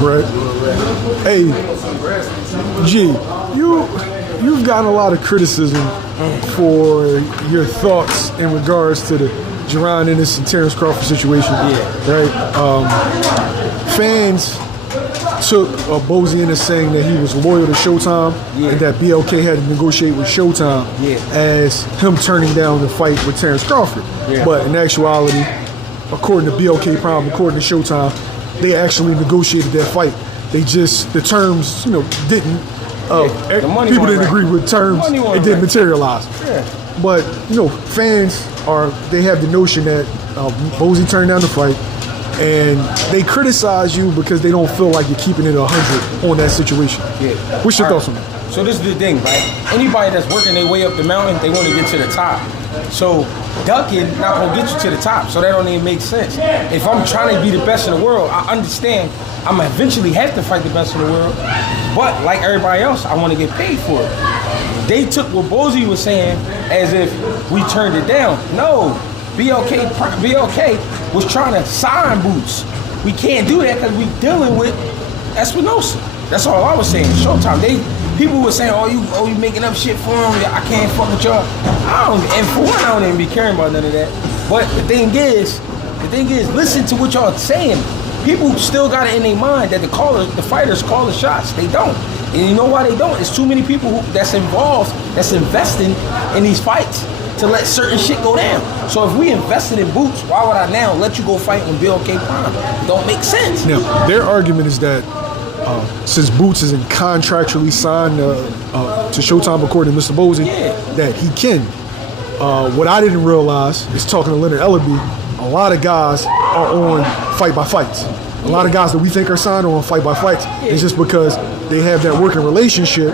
Right. Hey, G, you've gotten a lot of criticism for your thoughts in regards to the Jaron Ennis and Terence Crawford situation. Yeah. Right. Fans took Bozzy Ennis saying that he was loyal to Showtime and that BLK had to negotiate with Showtime as him turning down the fight with Terence Crawford. Yeah. But in actuality, according to BLK Prime, according to Showtime, they actually negotiated that fight. They just, the terms, didn't, people didn't agree with terms. It didn't materialize. Yeah. But, fans they have the notion that Bozzy turned down the fight, and they criticize you because they don't feel like you're keeping it 100 on that situation. Yeah. What's your thoughts on that? So this is the thing, right? Anybody that's working their way up the mountain, they want to get to the top. So ducking not gonna get you to the top. So that don't even make sense. If I'm trying to be the best in the world, I understand I'm gonna eventually have to fight the best in the world. But like everybody else, I want to get paid for it. They took what Bozzy was saying as if we turned it down. No, BLK was trying to sign Boots. We can't do that because we dealing with Espinosa. That's all I was saying. Showtime. People were saying, "Oh, you making up shit for him? I can't fuck with y'all." And for one, I don't even be caring about none of that. But the thing is, listen to what y'all saying. People still got it in their mind that the fighters call the shots. They don't. And you know why they don't? It's too many people that's involved, that's investing in these fights to let certain shit go down. So if we invested in Boots, why would I now let you go fight on BLK Prime? It don't make sense. Now, their argument is that since Boots isn't contractually signed to Showtime according to Mr. Bozzy, that he can. What I didn't realize is talking to Leonard Ellerby, a lot of guys are on fight by fights. A lot of guys that we think are signed on fight by fights. It's just because they have that working relationship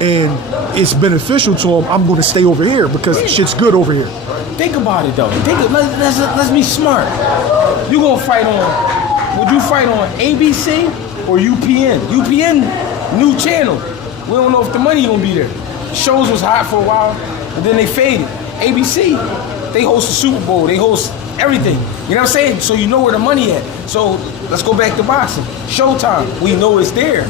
and it's beneficial to them. I'm going to stay over here because shit's good over here. Think about it though. Let's be smart. You gonna fight on? Would you fight on ABC or UPN? UPN, new channel. We don't know if the money gonna be there. Shows was hot for a while, and then they faded. ABC, they host the Super Bowl. They host everything. You know what I'm saying? So you know where the money at. So let's go back to boxing. Showtime, we know it's there.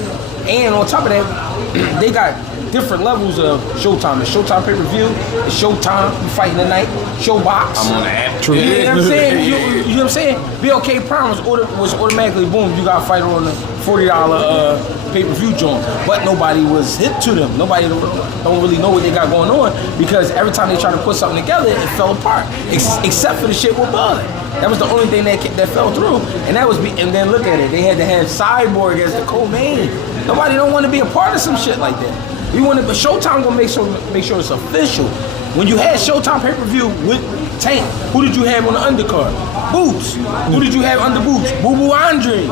And on top of that, they got different levels of Showtime. The Showtime pay-per-view, the Showtime, you fighting tonight, Showbox. I'm on the app. True. You know what I'm saying? You know what I'm saying? BLK Prime was automatically, boom, you got to fight on the $40 pay-per-view joint. But nobody was hit to them. Nobody don't really know what they got going on because every time they try to put something together, it fell apart. Except for the shit with Bud. That was the only thing that fell through. And that was, and then look at it. They had to have Cyborg as the co-main. Nobody don't want to be a part of some shit like that. But Showtime gonna make sure it's official. When you had Showtime pay-per-view with Tank, who did you have on the undercard? Boots. Who did you have under Boots? Boo Boo Andre.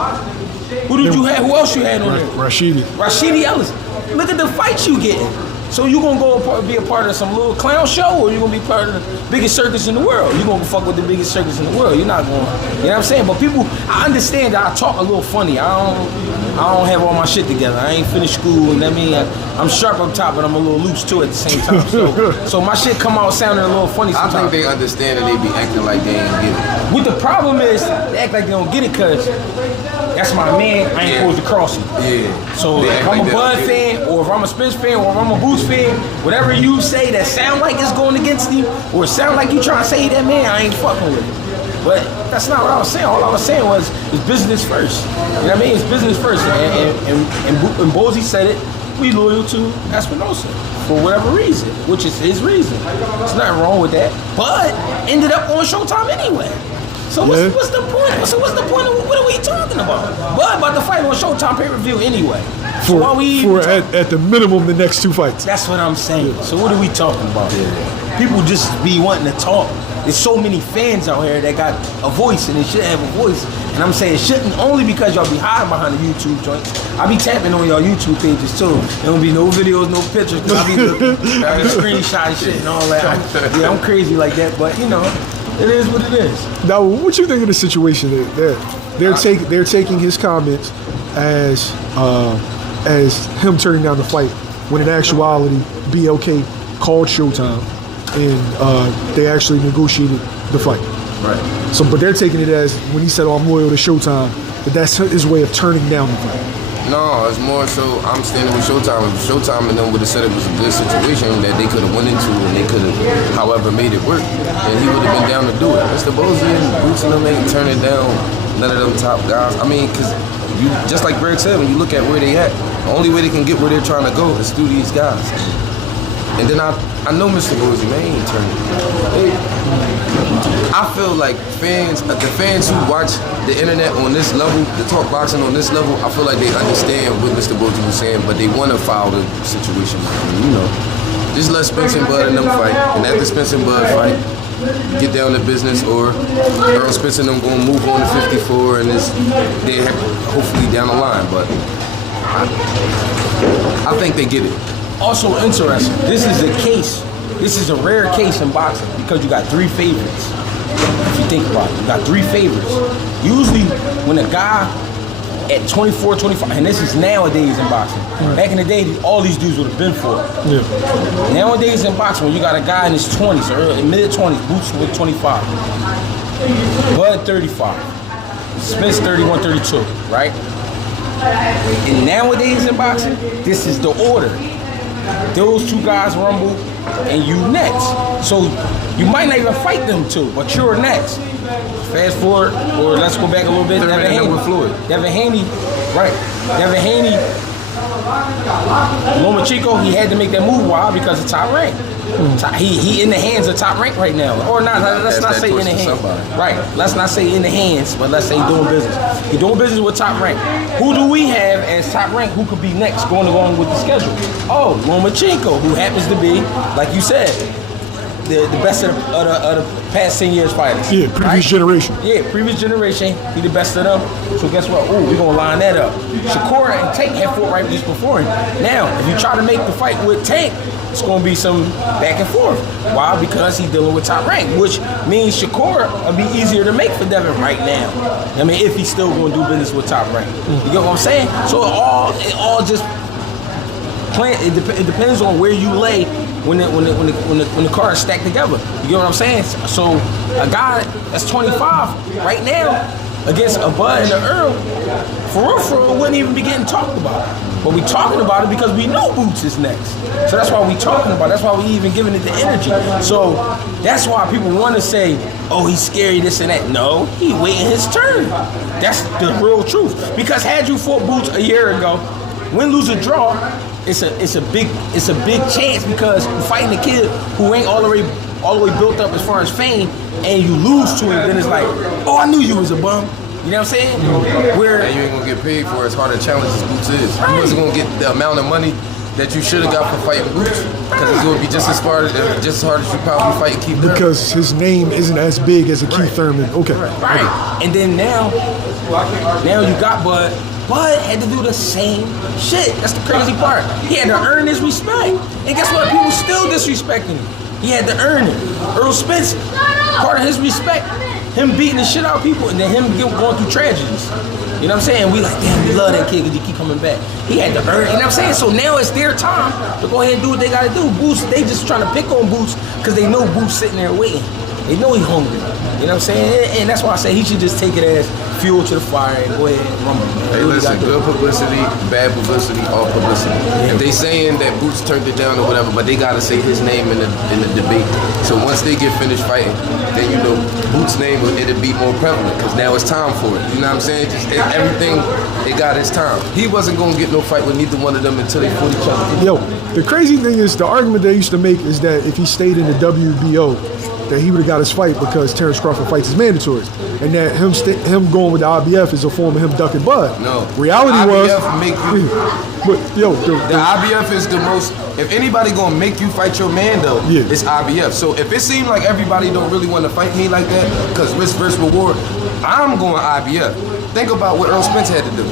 Who did you have? Who else you had on there? Rashidi Ellis. Look at the fights you getting. So you gonna go be a part of some little clown show, or you gonna be part of the biggest circus in the world? You gonna fuck with the biggest circus in the world? You're not going. You know what I'm saying? But people, I understand that I talk a little funny. I don't have all my shit together. I ain't finished school, and I mean, I'm sharp up top, but I'm a little loose too at the same time. So my shit come out sounding a little funny sometimes. I think they understand that they be acting like they ain't get it. What the problem is, they act like they don't get it because that's my man. I ain't supposed to cross him. Yeah. So if I'm a Bud fan, or if I'm a Spence fan, or if I'm a Boots fan, whatever you say that sound like it's going against him, or sound like you trying to say that man, I ain't fucking with it. But that's not what I was saying. All I was saying was it's business first. You know what I mean? It's business first. And Bozzy said it. We loyal to Espinosa for whatever reason, which is his reason. There's nothing wrong with that. But ended up on Showtime anyway. So what's the point? So what's the point of what are we talking about? But about to fight on Showtime pay-per-view anyway. So why we at the minimum the next two fights. That's what I'm saying. So what are we talking about? People just be wanting to talk. There's so many fans out here that got a voice and they should have a voice. And I'm saying shouldn't only because y'all be hiding behind the YouTube joints. I be tapping on y'all YouTube pages too. There don't be no videos, no pictures. I be screenshot shit and all that. I'm crazy like that, but you know, it is what it is. Now, what you think of the situation? They're taking his comments as him turning down the fight, when in actuality, BLK called Showtime and they actually negotiated the fight. Right. So, but they're taking it as when he said, "Oh, I'm loyal to Showtime," that that's his way of turning down the fight? No, it's more so I'm standing with Showtime. If Showtime and them would have said it was a good situation that they could have went into and they could have, however, made it work, and he would have been down to do it. Mr. Bosey and Boots and them ain't turning down none of them top guys. I mean, because you just like Greg said, when you look at where they at, the only way they can get where they're trying to go is through these guys. And then I know Mr. Bosey, man, he ain't turning. I feel like the fans who watch the internet on this level, the talk boxing on this level, I feel like they understand what Mr. Bosey was saying, but they want to foul the situation. And, you know, just let Spence and Bud and them fight, and after Spence and Bud fight, get down to business, or Earl Spence and them going to move on to 54, and they're hopefully down the line. But I think they get it. Also interesting, this is a case. This is a rare case in boxing because you got 3 favorites. If you think about it, you got 3 favorites. Usually, when a guy at 24, 25, and this is nowadays in boxing. Back in the day, all these dudes would have been for it. Yeah. Nowadays in boxing, when you got a guy in his 20s, or mid-20s, Boots with 25, Bud 35, Spence 31, 32, right? And nowadays in boxing, this is the order. Those 2 guys rumble, and you next. So you might not even fight them 2, but you're next. Fast forward, or let's go back a little bit. Devin Haney, right? Devin Haney, Lomachenko, he had to make that move. Why? Because of Top Rank. He in the hands of Top Rank right now. Or not, let's not say in the hands. Right, let's not say in the hands, but let's say doing business. He's doing business with Top Rank. Who do we have as Top Rank who could be next going along with the schedule? Oh, Lomachenko, who happens to be, like you said, the best of the past 10 years fighters. Yeah, previous generation. Yeah, previous generation. He the best of them. So guess what? Ooh, we're going to line that up. Shakur and Tank had fought right just before him. Now, if you try to make the fight with Tank, it's going to be some back and forth. Why? Because he's dealing with Top Rank, which means Shakur will be easier to make for Devin right now. I mean, if he's still going to do business with Top Rank. You get what I'm saying? So it all just it depends on where you lay when the card is stacked together. You get what I'm saying? So a guy that's 25 right now against a Bud and an Earl, for real, wouldn't even be getting talked about. But we talking about it because we know Boots is next. So that's why we talking about it. That's why we even giving it the energy. So that's why people want to say, oh, he's scary, this and that. No, he waiting his turn. That's the real truth. Because had you fought Boots a year ago, win, lose, or draw, it's a big chance because you're fighting a kid who ain't all the way built up as far as fame, and you lose to him, then it's like, oh, I knew you was a bum. You know what I'm saying? Where and you ain't gonna get paid for as hard a challenge as Boots is. You wasn't gonna get the amount of money that you should have got for fighting Boots, because it's gonna be just as hard as you probably fight Keith Thurman. Because his name isn't as big as a Keith Thurman. Okay. Right. And then now you got Bud. Bud had to do the same shit. That's the crazy part. He had to earn his respect. And guess what? People still disrespecting him. He had to earn it. Earl Spence, part of his respect, him beating the shit out of people and then him going through tragedies. You know what I'm saying? We like, damn, we love that kid because he keep coming back. He had to earn it. You know what I'm saying? So now it's their time to go ahead and do what they got to do. Boots, they just trying to pick on Boots because they know Boots sitting there waiting. They know he's hungry. You know what I'm saying? And that's why I say he should just take it as fuel to the fire and go ahead and rumble. Hey, listen, good publicity, bad publicity, all publicity. Yeah. If they saying that Boots turned it down or whatever, but they gotta say his name in the debate. So once they get finished fighting, then you know Boots' name it'll be more prevalent because now it's time for it. You know what I'm saying? Just everything, it got its time. He wasn't gonna get no fight with neither one of them until they fought each other. Yo, the crazy thing is the argument they used to make is that if he stayed in the WBO, that he would have got his fight because Terence Crawford fights his mandatories, and that him going with the IBF is a form of him ducking Bud. No, reality IBF make you. But yo, the IBF is the most. If anybody gonna make you fight your man though, yeah, it's IBF. So if it seems like everybody don't really want to fight me like that because risk versus reward, I'm going IBF. Think about what Earl Spence had to do.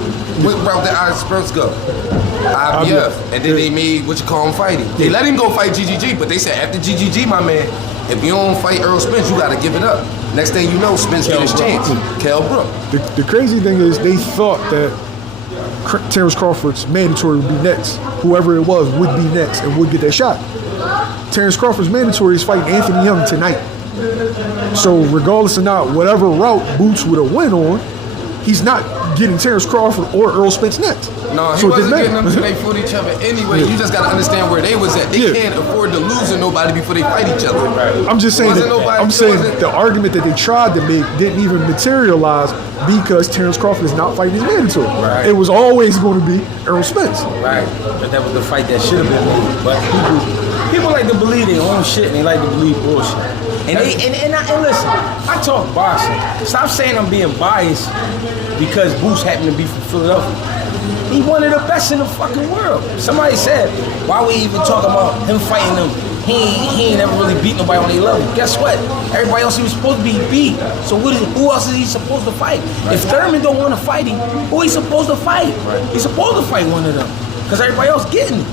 What route did Earl Spence go? IBF. And then they made what you call him fighting. They let him go fight GGG, but they said after GGG, my man, if you don't fight Earl Spence, you got to give it up. Next thing you know, Spence get his chance. Kell Brook. The crazy thing is they thought that Terence Crawford's mandatory would be next. Whoever it was would be next and would get that shot. Terence Crawford's mandatory is fighting Anthony Young tonight. So regardless of not whatever route Boots would have went on, he's not getting Terence Crawford or Earl Spence next. No, he So it wasn't didn't getting them matter. till they fought each other anyway. You just gotta understand where they was at. They can't afford to lose to nobody before they fight each other. I'm just saying Wasn't that, nobody- I'm saying wasn't- the argument that they tried to make didn't even materialize because Terence Crawford is not fighting his mandatory. Right. It was always going to be Earl Spence. Right, but that was the fight that should have been made. But people like to believe their own shit and they like to believe bullshit. And listen, I talk boxing. Stop saying I'm being biased because Boots happened to be from Philadelphia. He one of the best in the fucking world. Somebody said, why we even talk about him fighting them? He ain't never really beat nobody on their level. Guess what? Everybody else he was supposed to be beat. So who else is he supposed to fight? If Thurman don't want to fight him, who he supposed to fight? He's supposed to fight one of them. Because everybody else getting it.